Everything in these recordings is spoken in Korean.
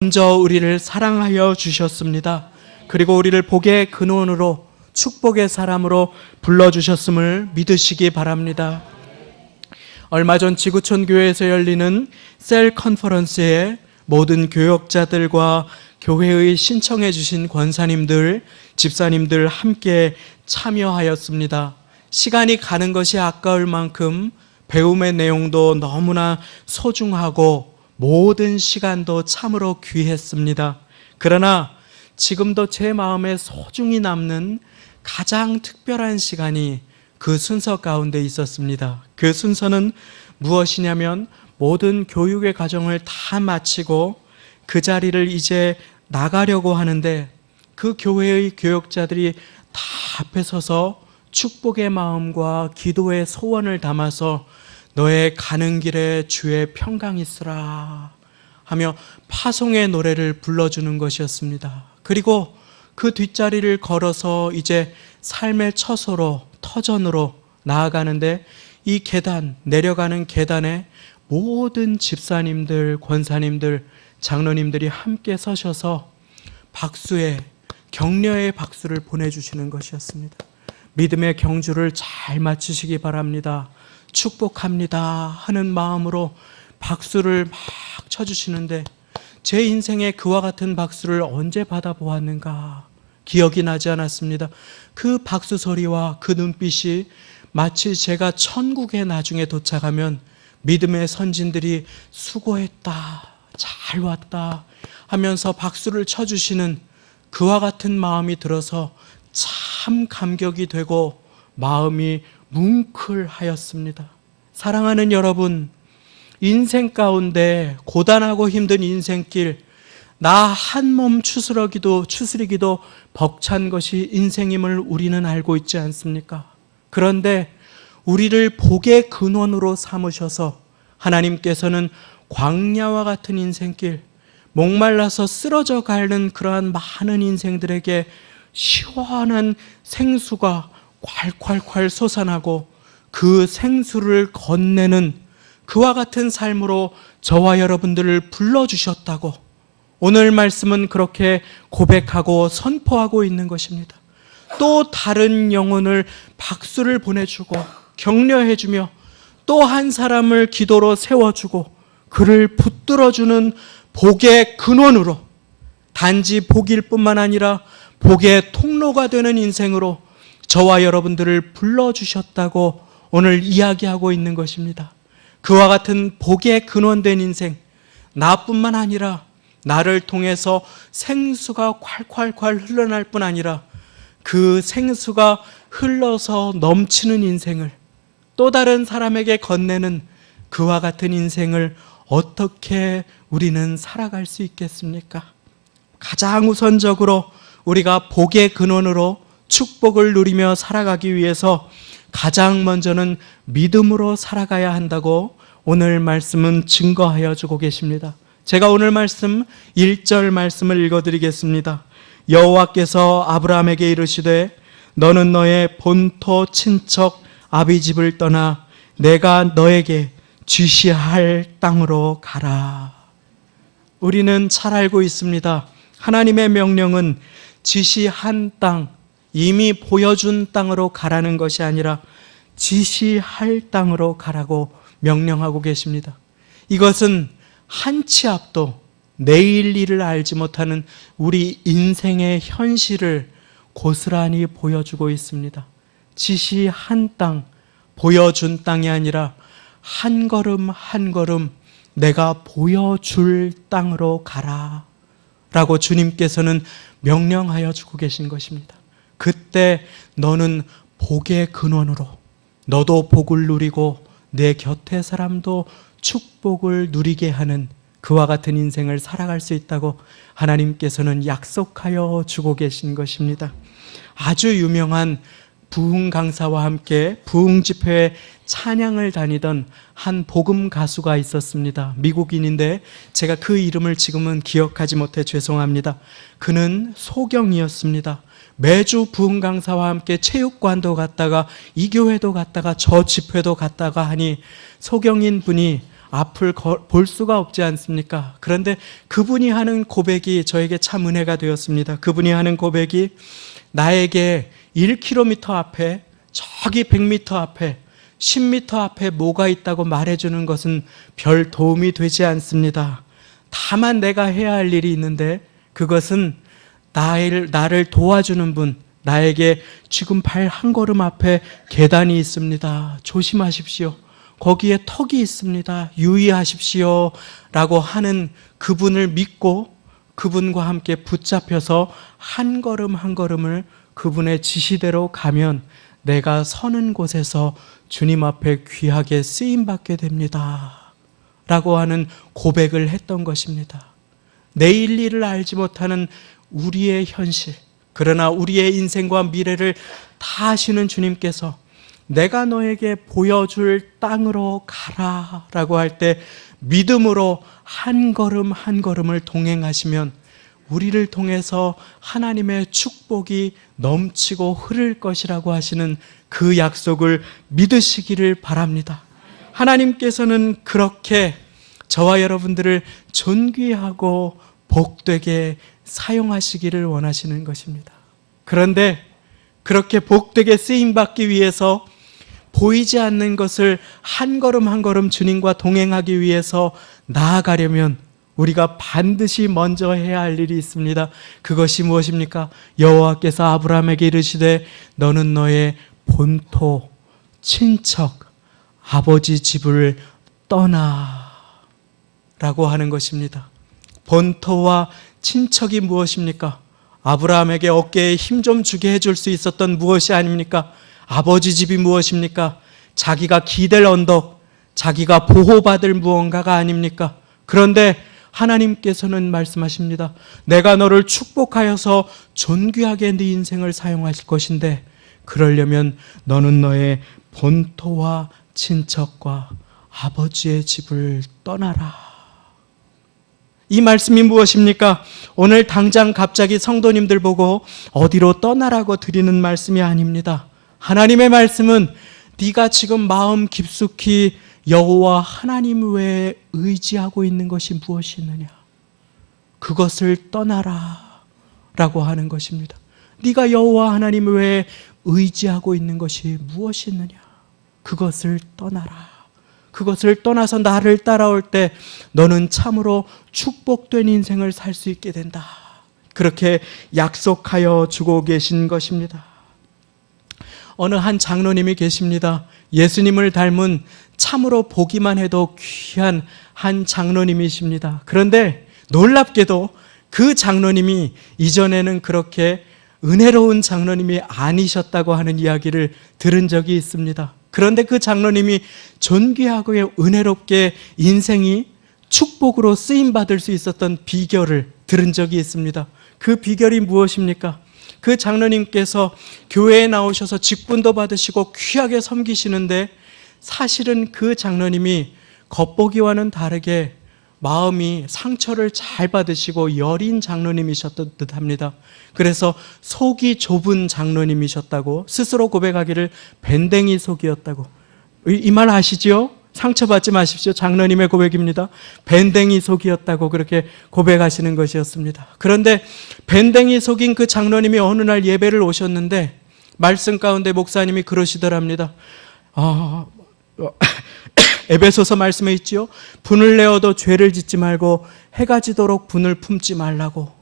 먼저 우리를 사랑하여 주셨습니다. 그리고 우리를 복의 근원으로 축복의 사람으로 불러주셨음을 믿으시기 바랍니다. 얼마 전 지구촌 교회에서 열리는 셀 컨퍼런스에 모든 교역자들과 교회의 신청해 주신 권사님들, 집사님들 함께 참여하였습니다. 시간이 가는 것이 아까울 만큼 배움의 내용도 너무나 소중하고 모든 시간도 참으로 귀했습니다. 그러나 지금도 제 마음에 소중히 남는 가장 특별한 시간이 그 순서 가운데 있었습니다. 그 순서는 무엇이냐면 모든 교육의 과정을 다 마치고 그 자리를 이제 나가려고 하는데 그 교회의 교역자들이 다 앞에 서서 축복의 마음과 기도의 소원을 담아서 너의 가는 길에 주의 평강이 있으라 하며 파송의 노래를 불러주는 것이었습니다. 그리고 그 뒷자리를 걸어서 이제 삶의 처소로 터전으로 나아가는데 이 계단, 내려가는 계단에 모든 집사님들, 권사님들, 장로님들이 함께 서셔서 박수에, 격려의 박수를 보내주시는 것이었습니다. 믿음의 경주를 잘 마치시기 바랍니다. 축복합니다 하는 마음으로 박수를 막 쳐주시는데 제 인생에 그와 같은 박수를 언제 받아보았는가 기억이 나지 않았습니다. 그 박수 소리와 그 눈빛이 마치 제가 천국에 나중에 도착하면 믿음의 선진들이 수고했다, 잘 왔다 하면서 박수를 쳐주시는 그와 같은 마음이 들어서 참 감격이 되고 마음이 뭉클하였습니다. 사랑하는 여러분, 인생 가운데 고단하고 힘든 인생길, 나 한 몸 추스리기도 벅찬 것이 인생임을 우리는 알고 있지 않습니까? 그런데 우리를 복의 근원으로 삼으셔서 하나님께서는 광야와 같은 인생길, 목말라서 쓰러져 가는 그러한 많은 인생들에게 시원한 생수가 콸콸콸 솟아나고 그 생수를 건네는 그와 같은 삶으로 저와 여러분들을 불러주셨다고 오늘 말씀은 그렇게 고백하고 선포하고 있는 것입니다. 또 다른 영혼을 박수를 보내주고 격려해주며 또 한 사람을 기도로 세워주고 그를 붙들어주는 복의 근원으로 단지 복일 뿐만 아니라 복의 통로가 되는 인생으로 저와 여러분들을 불러주셨다고 오늘 이야기하고 있는 것입니다. 그와 같은 복의 근원된 인생, 나뿐만 아니라 나를 통해서 생수가 콸콸콸 흘러날 뿐 아니라 그 생수가 흘러서 넘치는 인생을 또 다른 사람에게 건네는 그와 같은 인생을 어떻게 우리는 살아갈 수 있겠습니까? 가장 우선적으로 우리가 복의 근원으로 축복을 누리며 살아가기 위해서 가장 먼저는 믿음으로 살아가야 한다고 오늘 말씀은 증거하여 주고 계십니다. 제가 오늘 말씀 1절 말씀을 읽어드리겠습니다. 여호와께서 아브라함에게 이르시되 너는 너의 본토 친척 아비집을 떠나 내가 너에게 지시할 땅으로 가라. 우리는 잘 알고 있습니다. 하나님의 명령은 지시한 땅, 이미 보여준 땅으로 가라는 것이 아니라 지시할 땅으로 가라고 명령하고 계십니다. 이것은 한 치 앞도 내일 일을 알지 못하는 우리 인생의 현실을 고스란히 보여주고 있습니다. 지시한 땅, 보여준 땅이 아니라 한 걸음 한 걸음 내가 보여줄 땅으로 가라 라고 주님께서는 명령하여 주고 계신 것입니다. 그때 너는 복의 근원으로 너도 복을 누리고 내 곁의 사람도 축복을 누리게 하는 그와 같은 인생을 살아갈 수 있다고 하나님께서는 약속하여 주고 계신 것입니다. 아주 유명한 부흥 강사와 함께 부흥 집회에 찬양을 다니던 한 복음 가수가 있었습니다. 미국인인데 제가 그 이름을 지금은 기억하지 못해 죄송합니다. 그는 소경이었습니다. 매주 부흥 강사와 함께 체육관도 갔다가 이 교회도 갔다가 저 집회도 갔다가 하니 소경인 분이 앞을 볼 수가 없지 않습니까? 그런데 그분이 하는 고백이 저에게 참 은혜가 되었습니다. 그분이 하는 고백이 나에게 1km 앞에, 저기 100m 앞에, 10m 앞에 뭐가 있다고 말해주는 것은 별 도움이 되지 않습니다. 다만 내가 해야 할 일이 있는데 그것은 나를 도와주는 분, 나에게 지금 발 한 걸음 앞에 계단이 있습니다. 조심하십시오. 거기에 턱이 있습니다. 유의하십시오. 라고 하는 그분을 믿고 그분과 함께 붙잡혀서 한 걸음 한 걸음을 그분의 지시대로 가면 내가 서는 곳에서 주님 앞에 귀하게 쓰임받게 됩니다. 라고 하는 고백을 했던 것입니다. 내일 일을 알지 못하는 우리의 현실, 그러나 우리의 인생과 미래를 다 아시는 주님께서 내가 너에게 보여줄 땅으로 가라 라고 할 때 믿음으로 한 걸음 한 걸음을 동행하시면 우리를 통해서 하나님의 축복이 넘치고 흐를 것이라고 하시는 그 약속을 믿으시기를 바랍니다. 하나님께서는 그렇게 저와 여러분들을 존귀하고 복되게 사용하시기를 원하시는 것입니다. 그런데 그렇게 복되게 쓰임받기 위해서 보이지 않는 것을 한 걸음 한 걸음 주님과 동행하기 위해서 나아가려면 우리가 반드시 먼저 해야 할 일이 있습니다. 그것이 무엇입니까? 여호와께서 아브라함에게 이르시되 너는 너의 본토, 친척, 아버지 집을 떠나 라고 하는 것입니다. 본토와 친척이 무엇입니까? 아브라함에게 어깨에 힘 좀 주게 해줄 수 있었던 무엇이 아닙니까? 아버지 집이 무엇입니까? 자기가 기댈 언덕, 자기가 보호받을 무언가가 아닙니까? 그런데 하나님께서는 말씀하십니다. 내가 너를 축복하여서 존귀하게 네 인생을 사용하실 것인데 그러려면 너는 너의 본토와 친척과 아버지의 집을 떠나라. 이 말씀이 무엇입니까? 오늘 당장 갑자기 성도님들 보고 어디로 떠나라고 드리는 말씀이 아닙니다. 하나님의 말씀은 네가 지금 마음 깊숙이 여호와 하나님 외에 의지하고 있는 것이 무엇이 있느냐? 그것을 떠나라 라고 하는 것입니다. 네가 여호와 하나님 외에 의지하고 있는 것이 무엇이 있느냐? 그것을 떠나라. 그것을 떠나서 나를 따라올 때 너는 참으로 축복된 인생을 살 수 있게 된다. 그렇게 약속하여 주고 계신 것입니다. 어느 한 장로님이 계십니다. 예수님을 닮은 참으로 보기만 해도 귀한 한 장로님이십니다. 그런데 놀랍게도 그 장로님이 이전에는 그렇게 은혜로운 장로님이 아니셨다고 하는 이야기를 들은 적이 있습니다. 그런데 그 장로님이 존귀하고 은혜롭게 인생이 축복으로 쓰임받을 수 있었던 비결을 들은 적이 있습니다. 그 비결이 무엇입니까? 그 장로님께서 교회에 나오셔서 직분도 받으시고 귀하게 섬기시는데 사실은 그 장로님이 겉보기와는 다르게 마음이 상처를 잘 받으시고 여린 장로님이셨던 듯합니다. 그래서 속이 좁은 장로님이셨다고 스스로 고백하기를 밴댕이 속이었다고. 이 말 아시죠? 상처받지 마십시오. 장로님의 고백입니다. 밴댕이 속이었다고 그렇게 고백하시는 것이었습니다. 그런데 밴댕이 속인 그 장로님이 어느 날 예배를 오셨는데 말씀 가운데 목사님이 그러시더랍니다. 에베소서 말씀에 있지요. 분을 내어도 죄를 짓지 말고 해가 지도록 분을 품지 말라고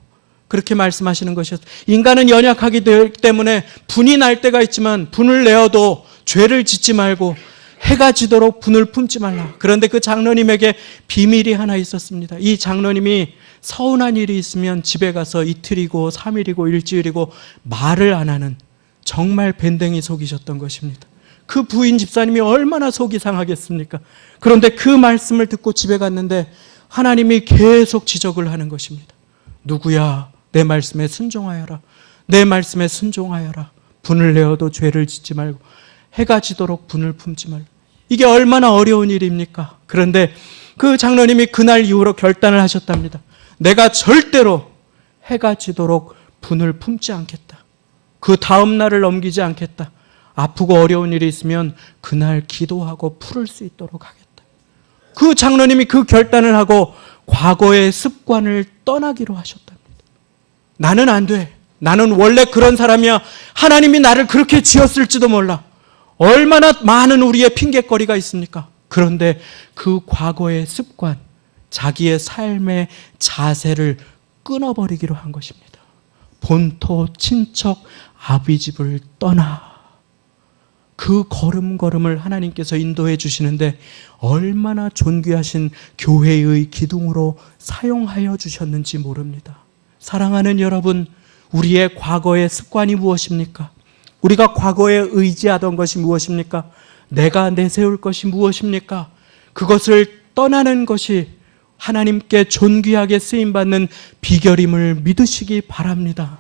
그렇게 말씀하시는 것이었어요. 인간은 연약하기 때문에 분이 날 때가 있지만 분을 내어도 죄를 짓지 말고 해가 지도록 분을 품지 말라. 그런데 그 장로님에게 비밀이 하나 있었습니다. 이 장로님이 서운한 일이 있으면 집에 가서 이틀이고 3일이고 일주일이고 말을 안 하는 정말 밴댕이 속이셨던 것입니다. 그 부인 집사님이 얼마나 속이 상하겠습니까? 그런데 그 말씀을 듣고 집에 갔는데 하나님이 계속 지적을 하는 것입니다. 누구야? 내 말씀에 순종하여라. 내 말씀에 순종하여라. 분을 내어도 죄를 짓지 말고 해가 지도록 분을 품지 말고. 이게 얼마나 어려운 일입니까? 그런데 그 장로님이 그날 이후로 결단을 하셨답니다. 내가 절대로 해가 지도록 분을 품지 않겠다. 그 다음 날을 넘기지 않겠다. 아프고 어려운 일이 있으면 그날 기도하고 풀을 수 있도록 하겠다. 그 장로님이 그 결단을 하고 과거의 습관을 떠나기로 하셨답니다. 나는 안 돼. 나는 원래 그런 사람이야. 하나님이 나를 그렇게 지었을지도 몰라. 얼마나 많은 우리의 핑계거리가 있습니까? 그런데 그 과거의 습관, 자기의 삶의 자세를 끊어버리기로 한 것입니다. 본토, 친척, 아비집을 떠나. 그 걸음걸음을 하나님께서 인도해 주시는데 얼마나 존귀하신 교회의 기둥으로 사용하여 주셨는지 모릅니다. 사랑하는 여러분, 우리의 과거의 습관이 무엇입니까? 우리가 과거에 의지하던 것이 무엇입니까? 내가 내세울 것이 무엇입니까? 그것을 떠나는 것이 하나님께 존귀하게 쓰임받는 비결임을 믿으시기 바랍니다.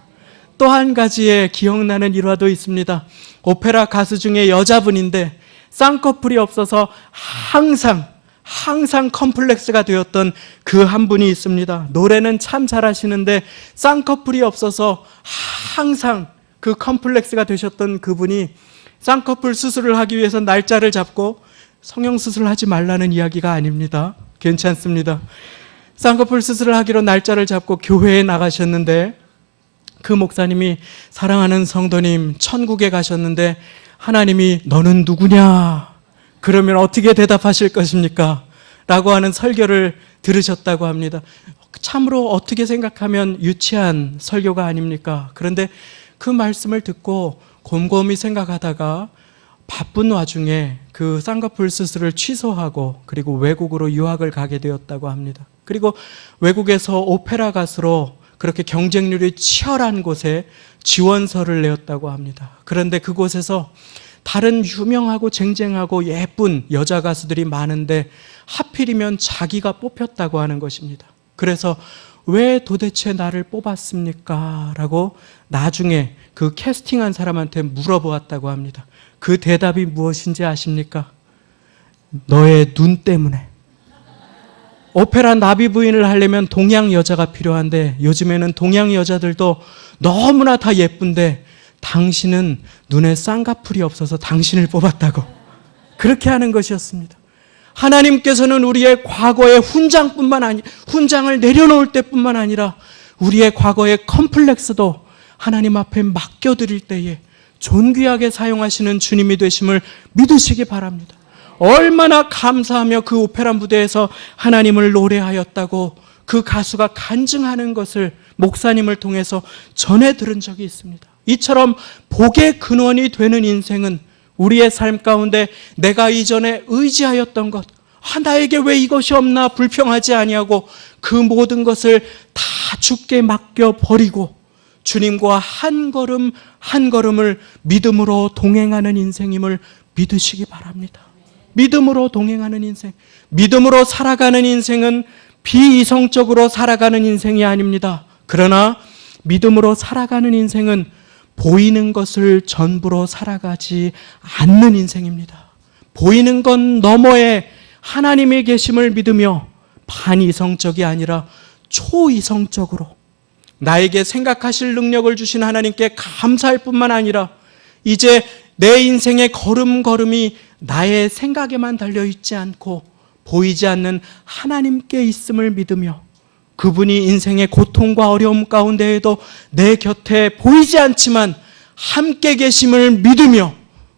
또 한 가지의 기억나는 일화도 있습니다. 오페라 가수 중에 여자분인데 쌍꺼풀이 없어서 항상 컴플렉스가 되었던 그 한 분이 있습니다. 노래는 참 잘하시는데 쌍꺼풀이 없어서 항상 그 컴플렉스가 되셨던 그분이 쌍꺼풀 수술을 하기 위해서 날짜를 잡고, 성형수술을 하지 말라는 이야기가 아닙니다. 괜찮습니다. 쌍꺼풀 수술을 하기로 날짜를 잡고 교회에 나가셨는데 그 목사님이, 사랑하는 성도님, 천국에 가셨는데 하나님이 너는 누구냐? 그러면 어떻게 대답하실 것입니까? 라고 하는 설교를 들으셨다고 합니다. 참으로 어떻게 생각하면 유치한 설교가 아닙니까? 그런데 그 말씀을 듣고 곰곰이 생각하다가 바쁜 와중에 그 쌍꺼풀 수술을 취소하고 그리고 외국으로 유학을 가게 되었다고 합니다. 그리고 외국에서 오페라 가수로 그렇게 경쟁률이 치열한 곳에 지원서를 내었다고 합니다. 그런데 그곳에서 다른 유명하고 쟁쟁하고 예쁜 여자 가수들이 많은데 하필이면 자기가 뽑혔다고 하는 것입니다. 그래서 왜 도대체 나를 뽑았습니까? 라고 나중에 그 캐스팅한 사람한테 물어보았다고 합니다. 그 대답이 무엇인지 아십니까? 너의 눈 때문에. 오페라 나비 부인을 하려면 동양 여자가 필요한데 요즘에는 동양 여자들도 너무나 다 예쁜데 당신은 눈에 쌍꺼풀이 없어서 당신을 뽑았다고. 그렇게 하는 것이었습니다. 하나님께서는 우리의 과거의 훈장을 내려놓을 때뿐만 아니라 우리의 과거의 컴플렉스도 하나님 앞에 맡겨드릴 때에 존귀하게 사용하시는 주님이 되심을 믿으시기 바랍니다. 얼마나 감사하며 그 오페라 무대에서 하나님을 노래하였다고 그 가수가 간증하는 것을 목사님을 통해서 전해 들은 적이 있습니다. 이처럼 복의 근원이 되는 인생은 우리의 삶 가운데 내가 이전에 의지하였던 것, 나에게 왜 이것이 없나 불평하지 아니하고 그 모든 것을 다 주께 맡겨버리고 주님과 한 걸음 한 걸음을 믿음으로 동행하는 인생임을 믿으시기 바랍니다. 믿음으로 동행하는 인생, 믿음으로 살아가는 인생은 비이성적으로 살아가는 인생이 아닙니다. 그러나 믿음으로 살아가는 인생은 보이는 것을 전부로 살아가지 않는 인생입니다. 보이는 것 너머에 하나님의 계심을 믿으며 반이성적이 아니라 초이성적으로 나에게 생각하실 능력을 주신 하나님께 감사할 뿐만 아니라 이제 내 인생의 걸음걸음이 나의 생각에만 달려있지 않고 보이지 않는 하나님께 있음을 믿으며 그분이 인생의 고통과 어려움 가운데에도 내 곁에 보이지 않지만 함께 계심을 믿으며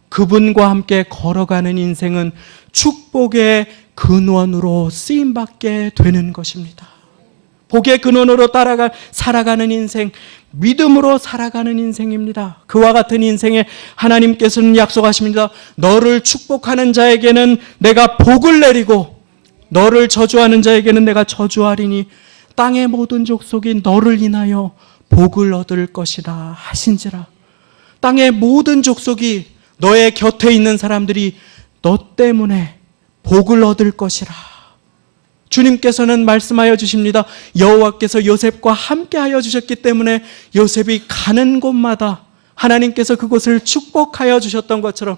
그분과 함께 걸어가는 인생은 축복의 근원으로 쓰임받게 되는 것입니다. 복의 근원으로 살아가는 인생, 믿음으로 살아가는 인생입니다. 그와 같은 인생에 하나님께서는 약속하십니다. 너를 축복하는 자에게는 내가 복을 내리고 너를 저주하는 자에게는 내가 저주하리니 땅의 모든 족속이 너를 인하여 복을 얻을 것이다 하신지라. 땅의 모든 족속이 너의 곁에 있는 사람들이 너 때문에 복을 얻을 것이라. 주님께서는 말씀하여 주십니다. 여호와께서 요셉과 함께하여 주셨기 때문에 요셉이 가는 곳마다 하나님께서 그곳을 축복하여 주셨던 것처럼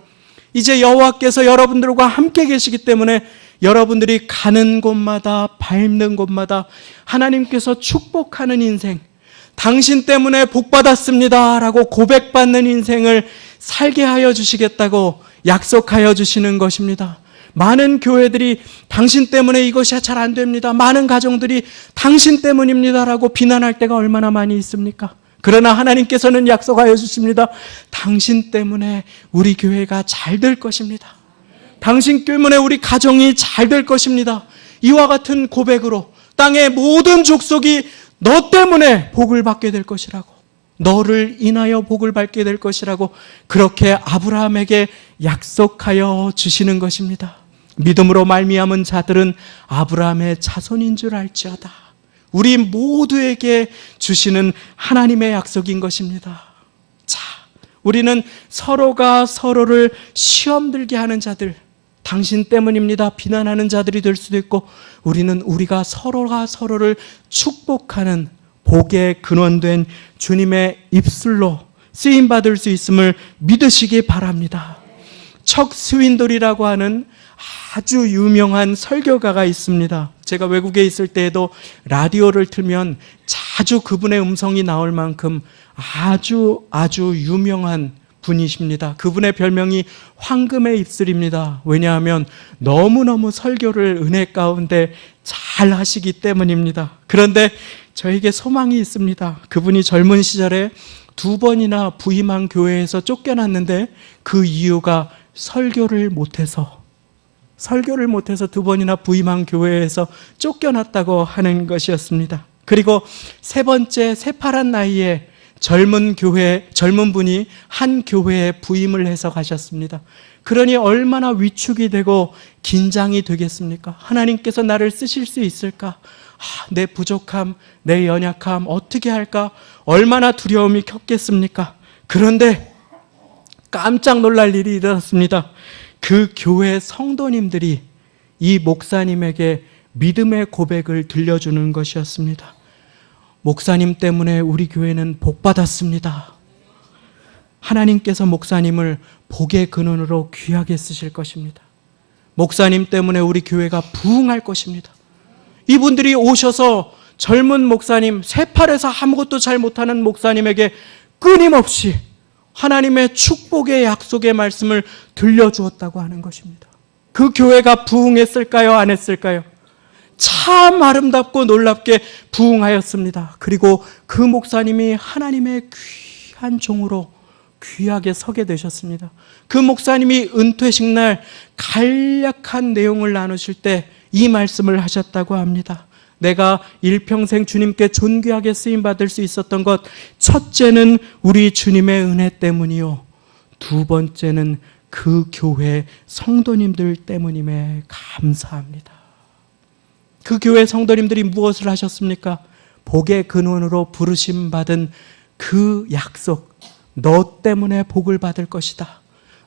이제 여호와께서 여러분들과 함께 계시기 때문에 여러분들이 가는 곳마다 밟는 곳마다 하나님께서 축복하는 인생, 당신 때문에 복받았습니다 라고 고백받는 인생을 살게 하여 주시겠다고 약속하여 주시는 것입니다. 많은 교회들이 당신 때문에 이것이 잘 안 됩니다. 많은 가정들이 당신 때문입니다라고 비난할 때가 얼마나 많이 있습니까? 그러나 하나님께서는 약속하여 주십니다. 당신 때문에 우리 교회가 잘 될 것입니다. 당신 때문에 우리 가정이 잘 될 것입니다. 이와 같은 고백으로 땅의 모든 족속이 너 때문에 복을 받게 될 것이라고, 너를 인하여 복을 받게 될 것이라고 그렇게 아브라함에게 약속하여 주시는 것입니다. 믿음으로 말미암은 자들은 아브라함의 자손인 줄 알지어다. 우리 모두에게 주시는 하나님의 약속인 것입니다. 자, 우리는 서로가 서로를 시험 들게 하는 자들, 당신 때문입니다 비난하는 자들이 될 수도 있고, 우리가 서로가 서로를 축복하는 복의 근원된 주님의 입술로 쓰임받을 수 있음을 믿으시기 바랍니다. 척 스윈돌이라고 하는 아주 유명한 설교가가 있습니다. 제가 외국에 있을 때에도 라디오를 틀면 자주 그분의 음성이 나올 만큼 아주 유명한 분이십니다. 그분의 별명이 황금의 입술입니다. 왜냐하면 너무너무 설교를 은혜 가운데 잘 하시기 때문입니다. 그런데 저에게 소망이 있습니다. 그분이 젊은 시절에 2번이나 부임한 교회에서 쫓겨났는데 그 이유가 설교를 못해서 2번이나 부임한 교회에서 쫓겨났다고 하는 것이었습니다. 그리고 3번째 새파란 나이에 젊은 분이 한 교회에 부임을 해서 가셨습니다. 그러니 얼마나 위축이 되고 긴장이 되겠습니까? 하나님께서 나를 쓰실 수 있을까? 내 부족함, 내 연약함 어떻게 할까? 얼마나 두려움이 컸겠습니까? 그런데 깜짝 놀랄 일이 일어났습니다. 그 교회 성도님들이 이 목사님에게 믿음의 고백을 들려주는 것이었습니다. 목사님 때문에 우리 교회는 복받았습니다. 하나님께서 목사님을 복의 근원으로 귀하게 쓰실 것입니다. 목사님 때문에 우리 교회가 부흥할 것입니다. 이분들이 오셔서 젊은 목사님, 새팔에서 아무것도 잘 못하는 목사님에게 끊임없이 하나님의 축복의 약속의 말씀을 들려주었다고 하는 것입니다. 그 교회가 부흥했을까요? 안 했을까요? 참 아름답고 놀랍게 부흥하였습니다. 그리고 그 목사님이 하나님의 귀한 종으로 귀하게 서게 되셨습니다. 그 목사님이 은퇴식 날 간략한 내용을 나누실 때 이 말씀을 하셨다고 합니다. 내가 일평생 주님께 존귀하게 쓰임받을 수 있었던 것, 첫째는 우리 주님의 은혜 때문이요, 2번째는 그 교회 성도님들 때문임에 감사합니다. 그 교회 성도님들이 무엇을 하셨습니까? 복의 근원으로 부르심 받은 그 약속, 너 때문에 복을 받을 것이다,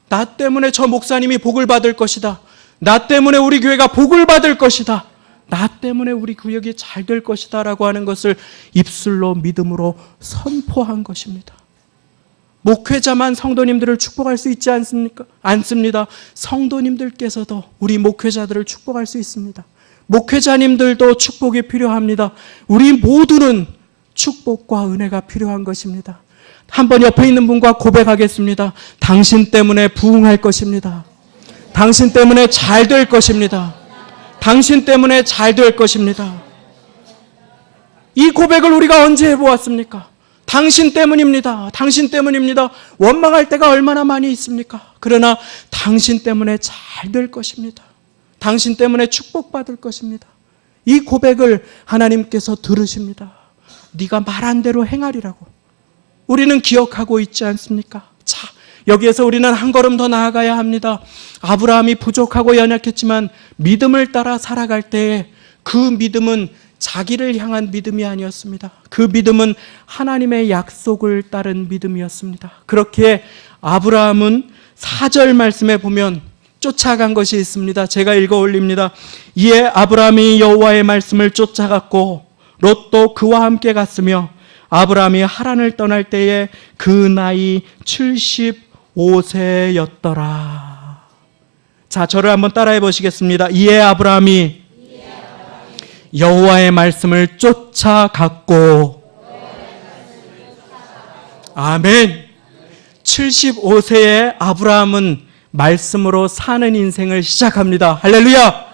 나 때문에 저 목사님이 복을 받을 것이다, 나 때문에 우리 교회가 복을 받을 것이다, 나 때문에 우리 구역이 잘 될 것이다 라고 하는 것을 입술로 믿음으로 선포한 것입니다. 목회자만 성도님들을 축복할 수 있지 않습니다. 성도님들께서도 우리 목회자들을 축복할 수 있습니다. 목회자님들도 축복이 필요합니다. 우리 모두는 축복과 은혜가 필요한 것입니다. 한번 옆에 있는 분과 고백하겠습니다. 당신 때문에 부흥할 것입니다. 당신 때문에 잘 될 것입니다. 당신 때문에 잘 될 것입니다. 이 고백을 우리가 언제 해보았습니까? 당신 때문입니다. 당신 때문입니다. 원망할 때가 얼마나 많이 있습니까? 그러나 당신 때문에 잘 될 것입니다. 당신 때문에 축복받을 것입니다. 이 고백을 하나님께서 들으십니다. 네가 말한 대로 행하리라고 우리는 기억하고 있지 않습니까? 자, 여기에서 우리는 한 걸음 더 나아가야 합니다. 아브라함이 부족하고 연약했지만 믿음을 따라 살아갈 때에 그 믿음은 자기를 향한 믿음이 아니었습니다. 그 믿음은 하나님의 약속을 따른 믿음이었습니다. 그렇게 아브라함은 4절 말씀에 보면 쫓아간 것이 있습니다. 제가 읽어 올립니다. 이에 아브라함이 여호와의 말씀을 쫓아갔고 롯도 그와 함께 갔으며 아브라함이 하란을 떠날 때에 그 나이 75세였더라. 자, 저를 한번 따라해 보시겠습니다. 이에 아브라함이 여호와의 말씀을 쫓아갔고, 아멘. 75세의 아브라함은 말씀으로 사는 인생을 시작합니다. 할렐루야!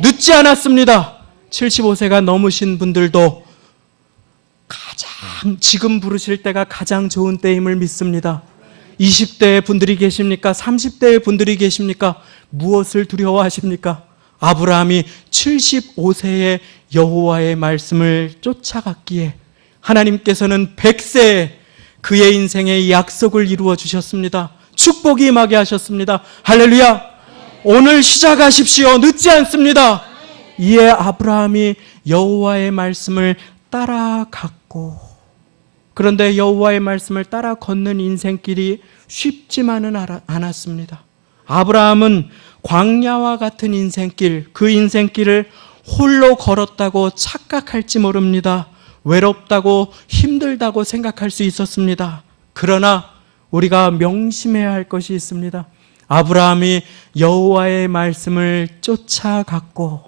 늦지 않았습니다. 75세가 넘으신 분들도 지금 부르실 때가 가장 좋은 때임을 믿습니다. 20대의 분들이 계십니까? 30대의 분들이 계십니까? 무엇을 두려워하십니까? 아브라함이 75세에 여호와의 말씀을 쫓아갔기에 하나님께서는 100세에 그의 인생의 약속을 이루어 주셨습니다. 축복이 임하게 하셨습니다. 할렐루야! 오늘 시작하십시오. 늦지 않습니다. 이에 아브라함이 여호와의 말씀을 따라갔고, 그런데 여호와의 말씀을 따라 걷는 인생길이 쉽지만은 않았습니다. 아브라함은 광야와 같은 인생길, 그 인생길을 홀로 걸었다고 착각할지 모릅니다. 외롭다고 힘들다고 생각할 수 있었습니다. 그러나 우리가 명심해야 할 것이 있습니다. 아브라함이 여호와의 말씀을 쫓아갔고,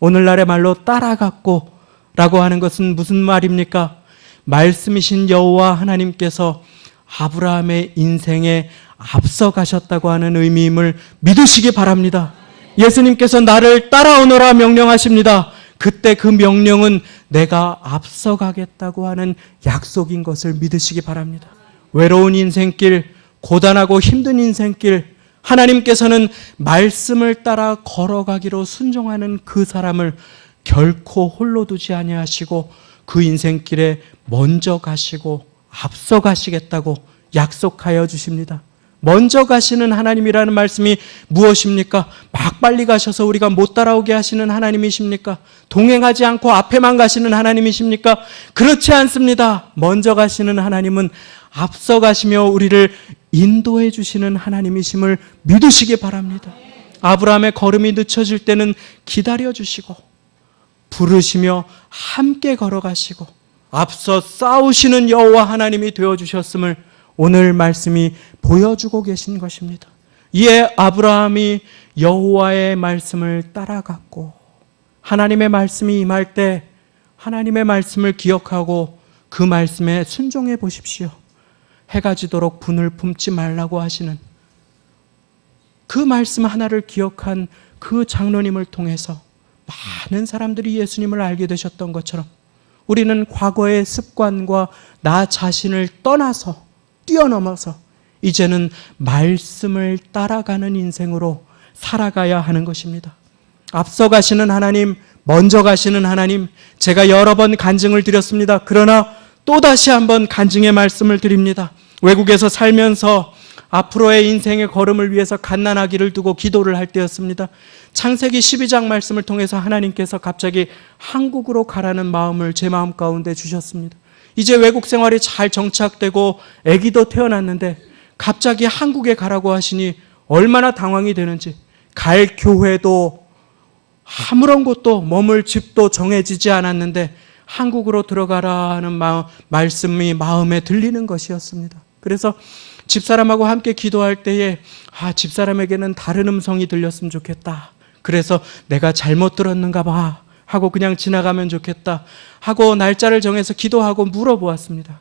오늘날의 말로 따라갔고 라고 하는 것은 무슨 말입니까? 말씀이신 여호와 하나님께서 아브라함의 인생에 앞서가셨다고 하는 의미임을 믿으시기 바랍니다. 예수님께서 나를 따라오너라 명령하십니다. 그때 그 명령은 내가 앞서가겠다고 하는 약속인 것을 믿으시기 바랍니다. 외로운 인생길, 고단하고 힘든 인생길, 하나님께서는 말씀을 따라 걸어가기로 순종하는 그 사람을 결코 홀로 두지 아니하시고 그 인생길에 먼저 가시고 앞서 가시겠다고 약속하여 주십니다. 먼저 가시는 하나님이라는 말씀이 무엇입니까? 막 빨리 가셔서 우리가 못 따라오게 하시는 하나님이십니까? 동행하지 않고 앞에만 가시는 하나님이십니까? 그렇지 않습니다. 먼저 가시는 하나님은 앞서 가시며 우리를 인도해 주시는 하나님이심을 믿으시기 바랍니다. 아브라함의 걸음이 늦춰질 때는 기다려 주시고, 부르시며 함께 걸어가시고 앞서 싸우시는 여호와 하나님이 되어주셨음을 오늘 말씀이 보여주고 계신 것입니다. 이에 아브라함이 여호와의 말씀을 따라갔고, 하나님의 말씀이 임할 때 하나님의 말씀을 기억하고 그 말씀에 순종해 보십시오. 해가 지도록 분을 품지 말라고 하시는 그 말씀 하나를 기억한 그 장로님을 통해서 많은 사람들이 예수님을 알게 되셨던 것처럼 우리는 과거의 습관과 나 자신을 떠나서 뛰어넘어서 이제는 말씀을 따라가는 인생으로 살아가야 하는 것입니다. 앞서 가시는 하나님, 먼저 가시는 하나님, 제가 여러 번 간증을 드렸습니다. 그러나 또다시 한번 간증의 말씀을 드립니다. 외국에서 살면서 앞으로의 인생의 걸음을 위해서 갓난아기를 두고 기도를 할 때였습니다. 창세기 12장 말씀을 통해서 하나님께서 갑자기 한국으로 가라는 마음을 제 마음 가운데 주셨습니다. 이제 외국 생활이 잘 정착되고 아기도 태어났는데 갑자기 한국에 가라고 하시니 얼마나 당황이 되는지, 갈 교회도 아무런 곳도 머물 집도 정해지지 않았는데 한국으로 들어가라는 말씀이 마음에 들리는 것이었습니다. 그래서 집사람하고 함께 기도할 때에 집사람에게는 다른 음성이 들렸으면 좋겠다. 그래서 내가 잘못 들었는가 봐 하고 그냥 지나가면 좋겠다 하고 날짜를 정해서 기도하고 물어보았습니다.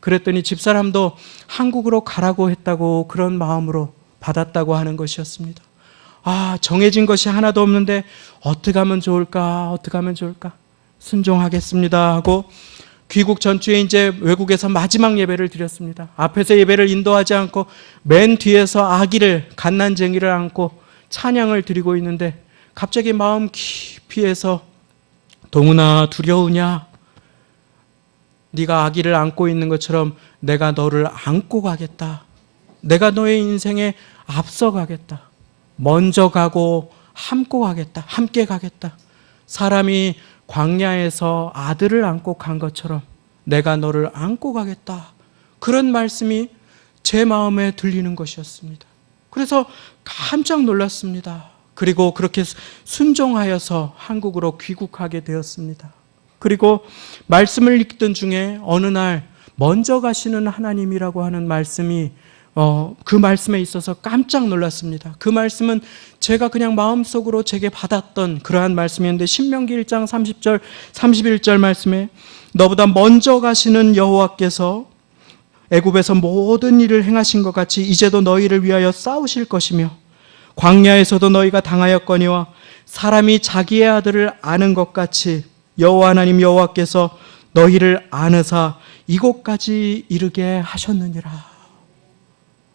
그랬더니 집사람도 한국으로 가라고 했다고 그런 마음으로 받았다고 하는 것이었습니다. 정해진 것이 하나도 없는데 어떻게 하면 좋을까? 순종하겠습니다 하고 귀국 전주에 이제 외국에서 마지막 예배를 드렸습니다. 앞에서 예배를 인도하지 않고 맨 뒤에서 아기를, 갓난쟁이를 안고 찬양을 드리고 있는데 갑자기 마음 깊이에서 동훈아 두려우냐? 네가 아기를 안고 있는 것처럼 내가 너를 안고 가겠다. 내가 너의 인생에 앞서 가겠다. 먼저 가고 함께 가겠다. 사람이 광야에서 아들을 안고 간 것처럼 내가 너를 안고 가겠다. 그런 말씀이 제 마음에 들리는 것이었습니다. 그래서 깜짝 놀랐습니다. 그리고 그렇게 순종하여서 한국으로 귀국하게 되었습니다. 그리고 말씀을 읽던 중에 어느 날 먼저 가시는 하나님이라고 하는 말씀이 그 말씀에 있어서 깜짝 놀랐습니다. 그 말씀은 제가 그냥 마음속으로 제게 받았던 그러한 말씀이었는데 신명기 1장 30절 31절 말씀에 너보다 먼저 가시는 여호와께서 애굽에서 모든 일을 행하신 것 같이 이제도 너희를 위하여 싸우실 것이며 광야에서도 너희가 당하였거니와 사람이 자기의 아들을 아는 것 같이 여호와 하나님 여호와께서 너희를 아느사 이곳까지 이르게 하셨느니라.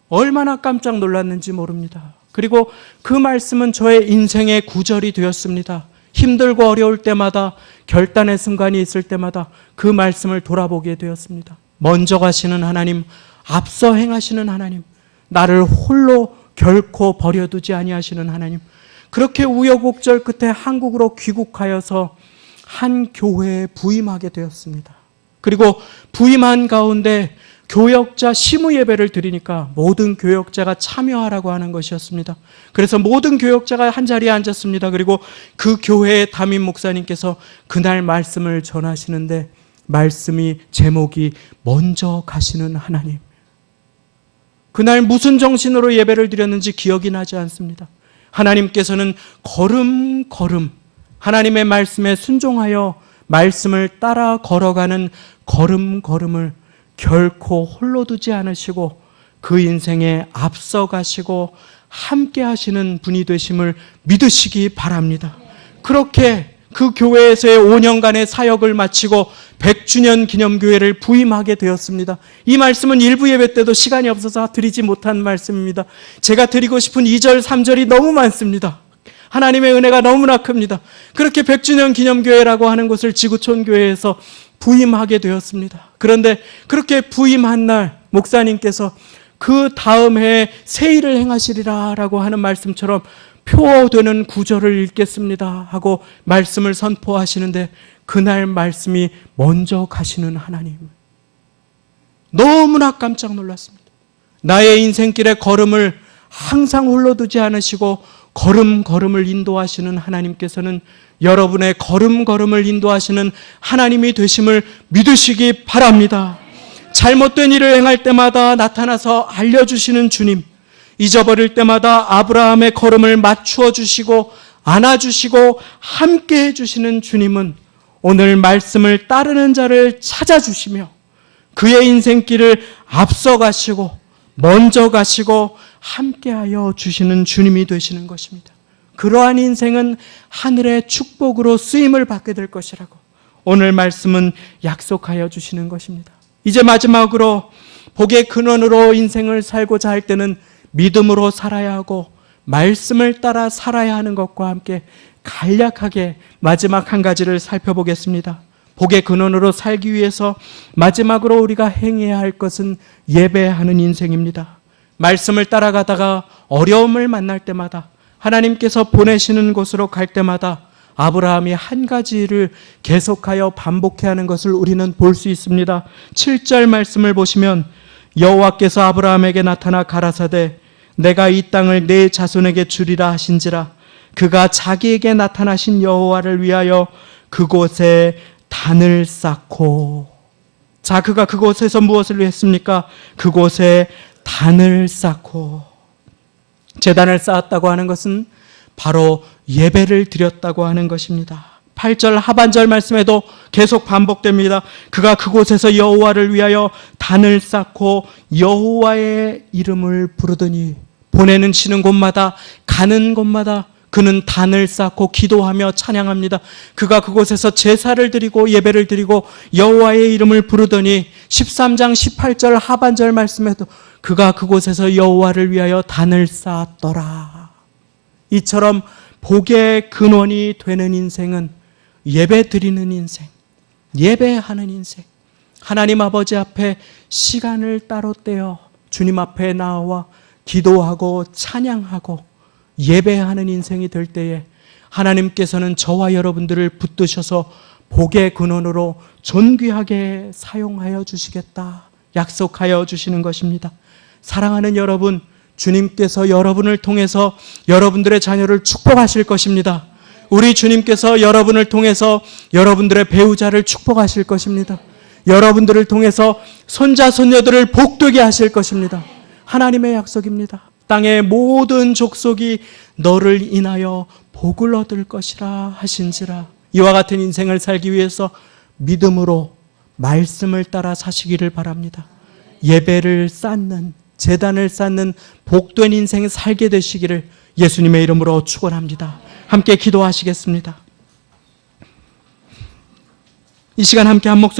얼마나 깜짝 놀랐는지 모릅니다. 그리고 그 말씀은 저의 인생의 구절이 되었습니다. 힘들고 어려울 때마다, 결단의 순간이 있을 때마다 그 말씀을 돌아보게 되었습니다. 먼저 가시는 하나님, 앞서 행하시는 하나님, 나를 홀로 결코 버려두지 아니하시는 하나님, 그렇게 우여곡절 끝에 한국으로 귀국하여서 한 교회에 부임하게 되었습니다. 그리고 부임한 가운데 교역자 시무 예배를 드리니까 모든 교역자가 참여하라고 하는 것이었습니다. 그래서 모든 교역자가 한 자리에 앉았습니다. 그리고 그 교회의 담임 목사님께서 그날 말씀을 전하시는데 말씀이 제목이 먼저 가시는 하나님. 그날 무슨 정신으로 예배를 드렸는지 기억이 나지 않습니다. 하나님께서는 걸음걸음 하나님의 말씀에 순종하여 말씀을 따라 걸어가는 걸음걸음을 결코 홀로 두지 않으시고 그 인생에 앞서가시고 함께 하시는 분이 되심을 믿으시기 바랍니다. 그렇게 그 교회에서의 5년간의 사역을 마치고 100주년 기념교회를 부임하게 되었습니다. 이 말씀은 일부 예배 때도 시간이 없어서 드리지 못한 말씀입니다. 제가 드리고 싶은 2절, 3절이 너무 많습니다. 하나님의 은혜가 너무나 큽니다. 그렇게 100주년 기념교회라고 하는 곳을 지구촌 교회에서 부임하게 되었습니다. 그런데 그렇게 부임한 날 목사님께서 그 다음 해에 새 일을 행하시리라 라고 하는 말씀처럼 표어되는 구절을 읽겠습니다 하고 말씀을 선포하시는데 그날 말씀이 먼저 가시는 하나님. 너무나 깜짝 놀랐습니다. 나의 인생길의 걸음을 항상 홀로 두지 않으시고 걸음걸음을 인도하시는 하나님께서는 여러분의 걸음걸음을 인도하시는 하나님이 되심을 믿으시기 바랍니다. 잘못된 일을 행할 때마다 나타나서 알려주시는 주님, 잊어버릴 때마다 아브라함의 걸음을 맞추어 주시고 안아주시고 함께 해주시는 주님은 오늘 말씀을 따르는 자를 찾아주시며 그의 인생길을 앞서가시고 먼저 가시고 함께하여 주시는 주님이 되시는 것입니다. 그러한 인생은 하늘의 축복으로 쓰임을 받게 될 것이라고 오늘 말씀은 약속하여 주시는 것입니다. 이제 마지막으로 복의 근원으로 인생을 살고자 할 때는 믿음으로 살아야 하고 말씀을 따라 살아야 하는 것과 함께 간략하게 마지막 한 가지를 살펴보겠습니다. 복의 근원으로 살기 위해서 마지막으로 우리가 행해야 할 것은 예배하는 인생입니다. 말씀을 따라가다가 어려움을 만날 때마다 하나님께서 보내시는 곳으로 갈 때마다 아브라함이 한 가지를 계속하여 반복해야 하는 것을 우리는 볼 수 있습니다. 7절 말씀을 보시면 여호와께서 아브라함에게 나타나 가라사대 내가 이 땅을 내 자손에게 주리라 하신지라 그가 자기에게 나타나신 여호와를 위하여 그곳에 단을 쌓고 자 그가 그곳에서 무엇을 했습니까? 그곳에 단을 쌓고 제단을 쌓았다고 하는 것은 바로 예배를 드렸다고 하는 것입니다. 8절 하반절 말씀에도 계속 반복됩니다. 그가 그곳에서 여호와를 위하여 단을 쌓고 여호와의 이름을 부르더니 보내는 치는 곳마다 가는 곳마다 그는 단을 쌓고 기도하며 찬양합니다. 그가 그곳에서 제사를 드리고 예배를 드리고 여호와의 이름을 부르더니 13장 18절 하반절 말씀에도 그가 그곳에서 여호와를 위하여 단을 쌓았더라. 이처럼 복의 근원이 되는 인생은 예배 드리는 인생, 예배하는 인생, 하나님 아버지 앞에 시간을 따로 떼어 주님 앞에 나와 기도하고 찬양하고 예배하는 인생이 될 때에 하나님께서는 저와 여러분들을 붙드셔서 복의 근원으로 존귀하게 사용하여 주시겠다 약속하여 주시는 것입니다. 사랑하는 여러분, 주님께서 여러분을 통해서 여러분들의 자녀를 축복하실 것입니다. 우리 주님께서 여러분을 통해서 여러분들의 배우자를 축복하실 것입니다. 여러분들을 통해서 손자 손녀들을 복되게 하실 것입니다. 하나님의 약속입니다. 땅의 모든 족속이 너를 인하여 복을 얻을 것이라 하신지라. 이와 같은 인생을 살기 위해서 믿음으로 말씀을 따라 사시기를 바랍니다. 예배를 쌓는, 제단을 쌓는 복된 인생 살게 되시기를 예수님의 이름으로 축원합니다. 함께 기도하시겠습니다. 이 시간 함께 한 목소리